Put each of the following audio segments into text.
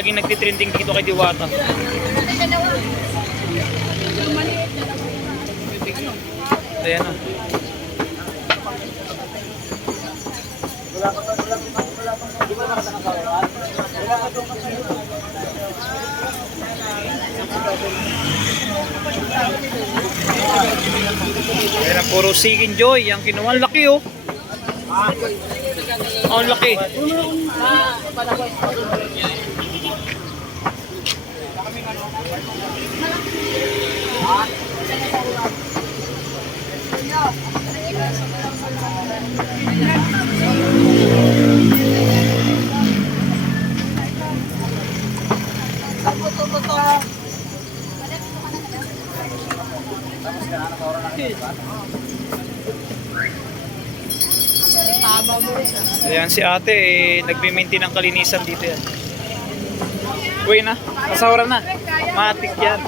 laging nagtitrending dito kay Diwata. Ayan na. Ayan na, puro Seeking Joy. Ang kinuha, ang laki oh. Oh, ang laki. Ayan si ate nagme-maintain ng kalinisan dito yan. Uy na, pasawara na. Matik yan.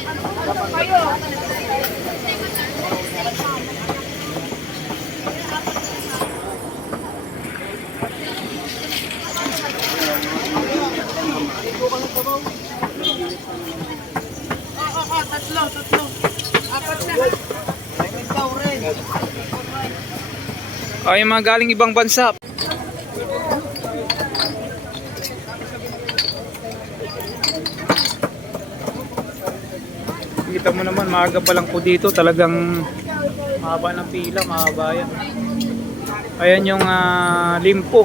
Tatlo. Apat na. Ay, mga galing ibang bansa. Kita mo naman, maaga pa lang po dito. Talagang mahaba ng pila, mahaba yan. Ayan yung limpo.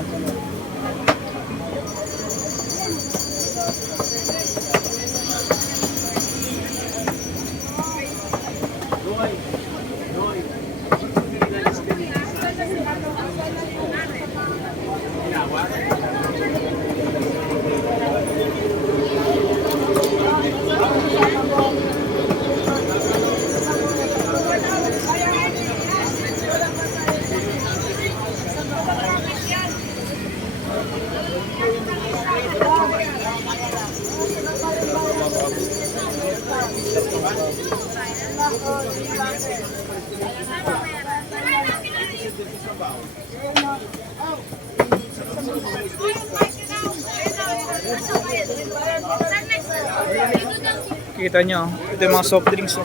Kita nyo, ito yung mga soft drinks.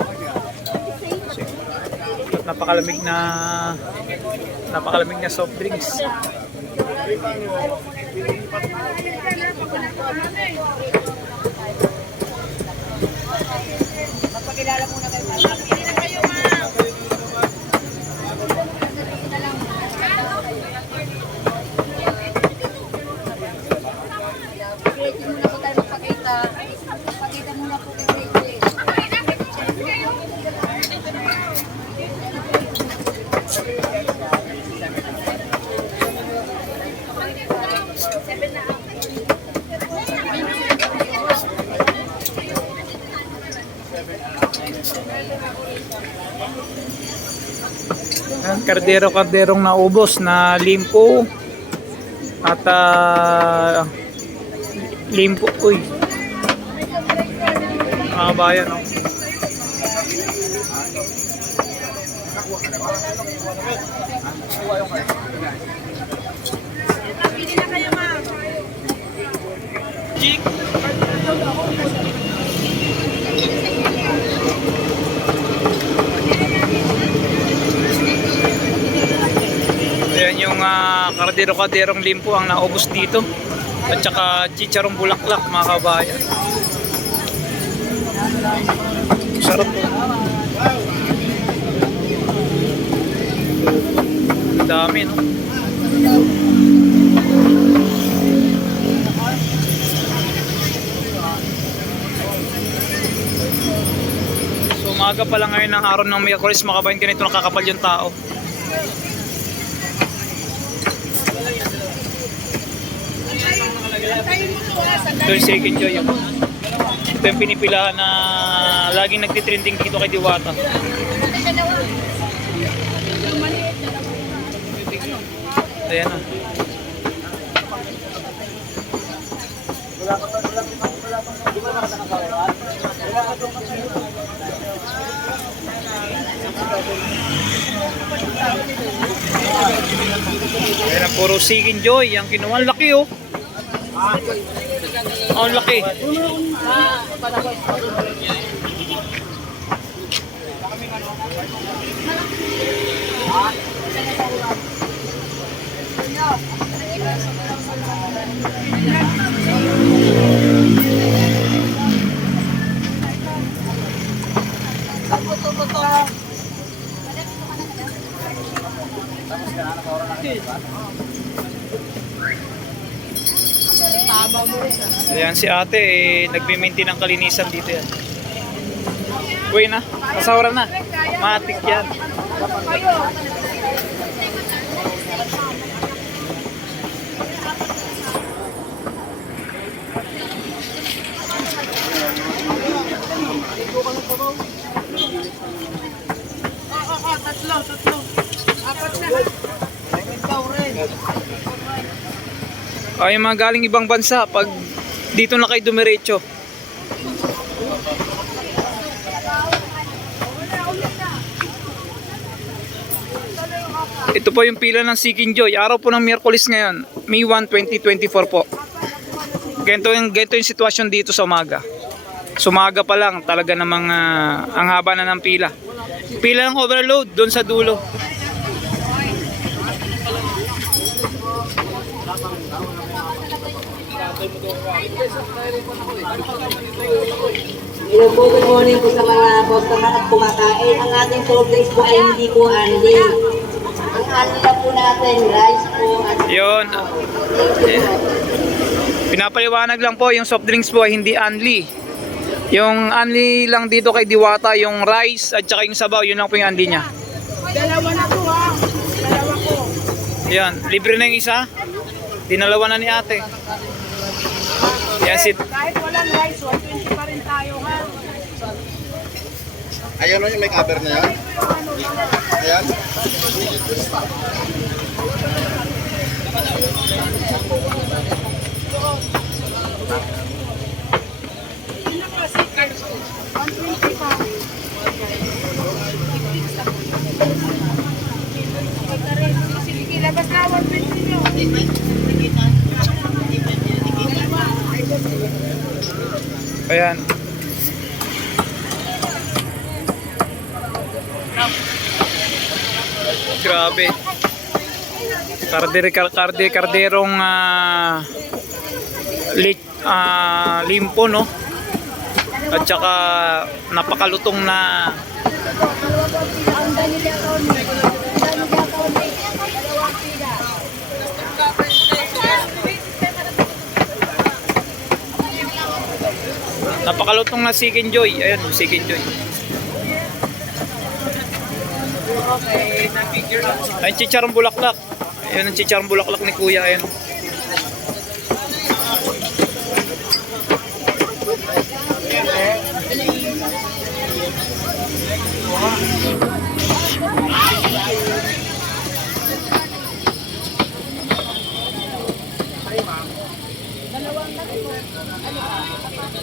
At napakalamig na soft drinks. Magpakilala muna kayo. Pili na kayo, ma'am. Pili muna po tayo magpakita. Pakita muna po kayo. Kardero-karderong naubos na limpo at limpo, uy, mga bayan oh. Pili na kayo, ma'am. Ayan yung kardero-karderong limpo ang naubos dito. At saka chicharong bulaklak, mga kabayan. Sarap po. Ang dami, no? So umaga pa lang ngayon ng araw ng Miyerkules, mga kabayan, ganito nakakapal yung tao. Ito yung Seeking Joy. Ito yung pinipilahan na laging nagtitrending dito kay Diwata. Ayan na. Ayan na, puro Seeking Joy. Ang kinuha, ang laki oh. Oh, ang laki. Ayan si ate, nagme-maintain ng kalinisan dito yan. Uy na, kasawara na. Matik yan. Tatlo. Apat na. Ay, mga galing ibang bansa, pag dito na kayo dumiretso. Ito po yung pila ng Seeking Joy. Araw po ng Miyerkules ngayon, May 1, 2024 po. Ganito yung sitwasyon dito sa umaga. Sa umaga pa lang, talaga namang ang haba na ng pila. Pila ng overload doon sa dulo. Hello po, good morning po sa mga customer at kumakain. Ang ating soft drinks po ay hindi po unli. Ang unli lang po natin, rice po at Yun. Pinapaliwanag lang po, yung soft drinks po ay hindi unli. Yung unli lang dito kay Diwata, yung rice at saka yung sabaw, yun lang po yung unli niya. Dalawa na po ha. Dalawa po. Yan, libre na yung isa. Dinalawa na ni ate. Yan si... Kahit walang rice, 120 pa rin tayo ha. Ayan o yung may cover na yan. Ayan. Sige, labas na 120 nyo. Ayan. Grabe. Karderong limpo, no? At saka napakalutong na Seeking Joy. Ayan, Seeking Joy. Ay, chicharong bulaklak. Ayan ang chicharong bulaklak ni Kuya. Ayan.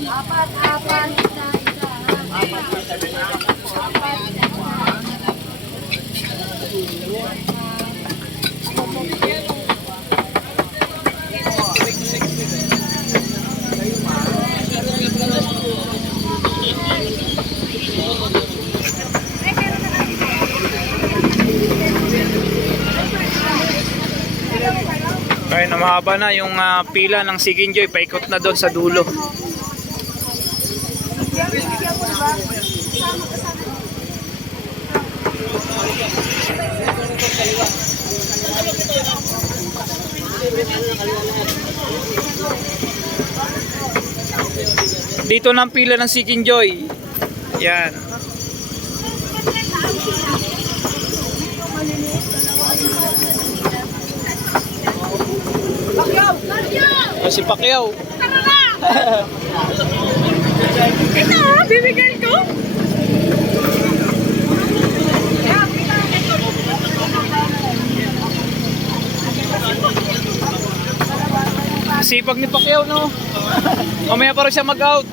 Apat. Kaya na mahaba na yung pila ng Seeking Joy, paikot na doon sa dulo. Dito ng pila ng Seeking Joy. Yan. O, si Pacquiao. Ito ha, bibigyan ko. Sipag ni Pacquiao, no? Mamaya pa rin siya mag-out.